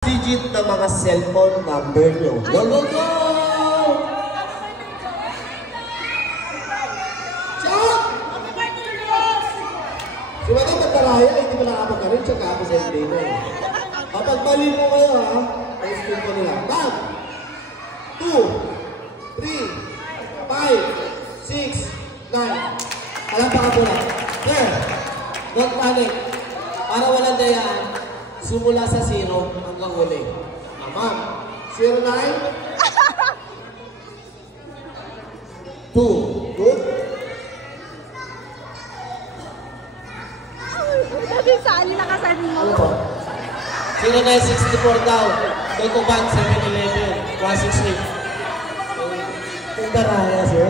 digit ng mga cellphone number nyo. Go, go, go! Shot! Si Mati Magkaraya, hindi mo nakapagkarin siya kapag sa hindi mo. Kapag mali mo kayo, ha? Ang spin ko nila. 1, 2, 3, 5, 6, 9. Palampakan po lang. Sir, don't panic. Para walang dayaan, sumula sa 0 hanggang huli. Ma'am, 09. 2. Good. Kasi sali na kasali mo. Ano po? 0964 daw. Toto Bank, 7-Eleven. 168. Tindaraya, sir.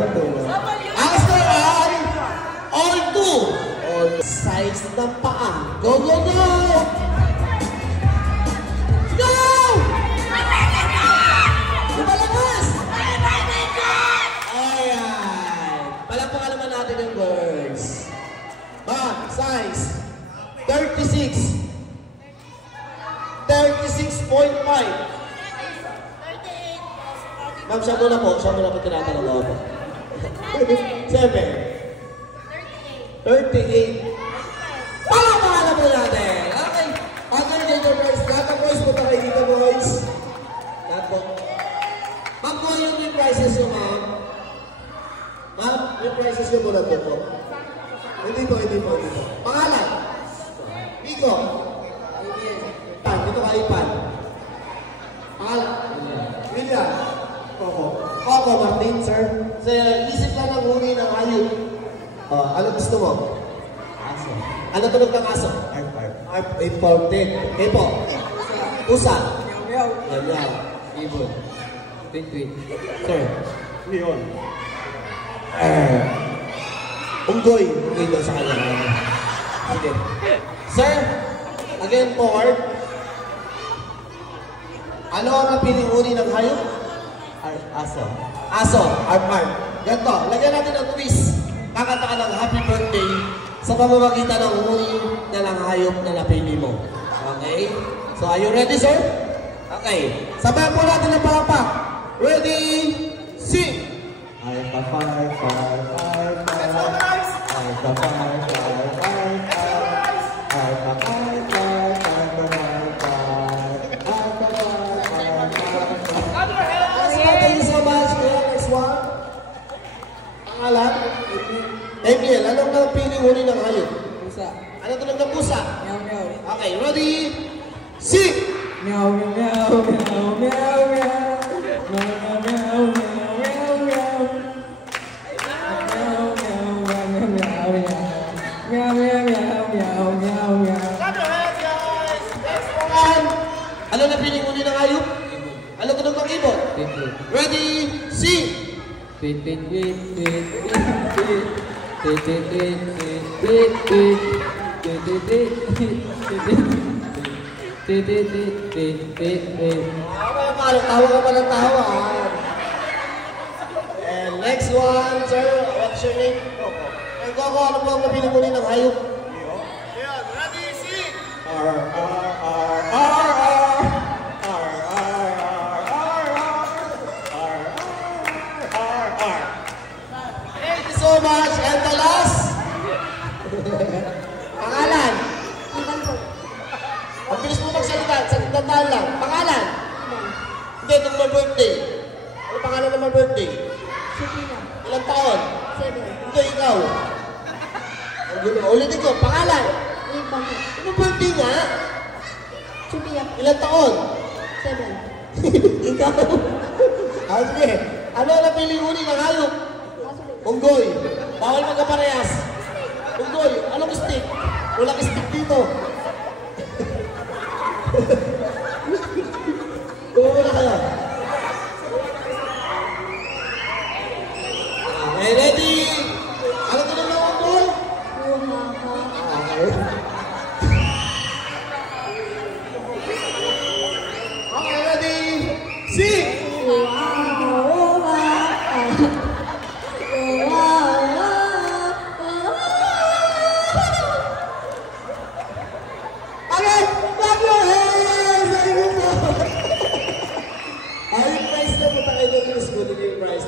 Answer ay all 2. All sides ng paa. Go, go, go! Go! Lumalakas! Ayan. Palakpakan naman natin yung girls. Ma'am, size 36. 36.5. Ma'am, siya muna po. Siya muna po tinatanong ako. 7. 38. Palakpakan na po natin. Okay. Under dito, boys. Lahat ng boys po tayo dito, boys. Lahat po. Ma'am, kung yung reprices nyo, ma'am. Ma'am, reprices nyo muna po. Hindi po. Pangalan. Bigo. Pan. Dito ka Ipan. Pangalan. William. Coco Martin, sir. Sa isip lang ng huni ng hayop. Ano gusto mo? Aso. Ano tunog ng aso? Arp. Important. Okay po. Pusa. Meow. Meow. Ibon. Tweet. Sir. Leon. Unggoy. Unggoy daw sa kanya. Sige. Sir, again forward. Ano ang pinihuni ng hayop? Aso. Aso. Arp. Ganito. Lagyan natin ang twist. Kakanta ka ng happy birthday sa pamamagitan ng huni na lang hayop na napili mo. Okay? So, are you ready, sir? Okay. Sabayan po natin ang palapak. Ready? Sing! Thank you so much. Next one. Pangalan? Emil, anong napiling huni ng hayop? Pusa. Ano tunog ng pusa? Meow. Okay, ready? Sing! Meow. Ano napiling huni ng hayop? Ano tunog ng ibon? Ready? Sing! Tawa ka pa ng tawa. And next one, sir. What's your name? Coco, ano po ang napiling huni ng hayop? Ready? Sing! Thank you so much. And the last? Pangalan? Ang bilis mo magsalita. Tandaan lang. Pangalan? Hindi, itong my birthday. Ano pangalan ng my birthday? Ilang taon? 7. Hindi, ikaw. Ang gulo. Ulitin ko. Pangalan? Ano birthday nga? Ilang taon? 7. Ikaw. Sige. Ano ang napiling huni ng hayop? Unggoy. Bawal magkaparehas. Unggoy. Anong stick? Walang stick dito. Tumulong na kayo. Okay, ready? Ano ito ng unggoy? Okay, ready? Sing! Philippines, kunin niyo yung prizes.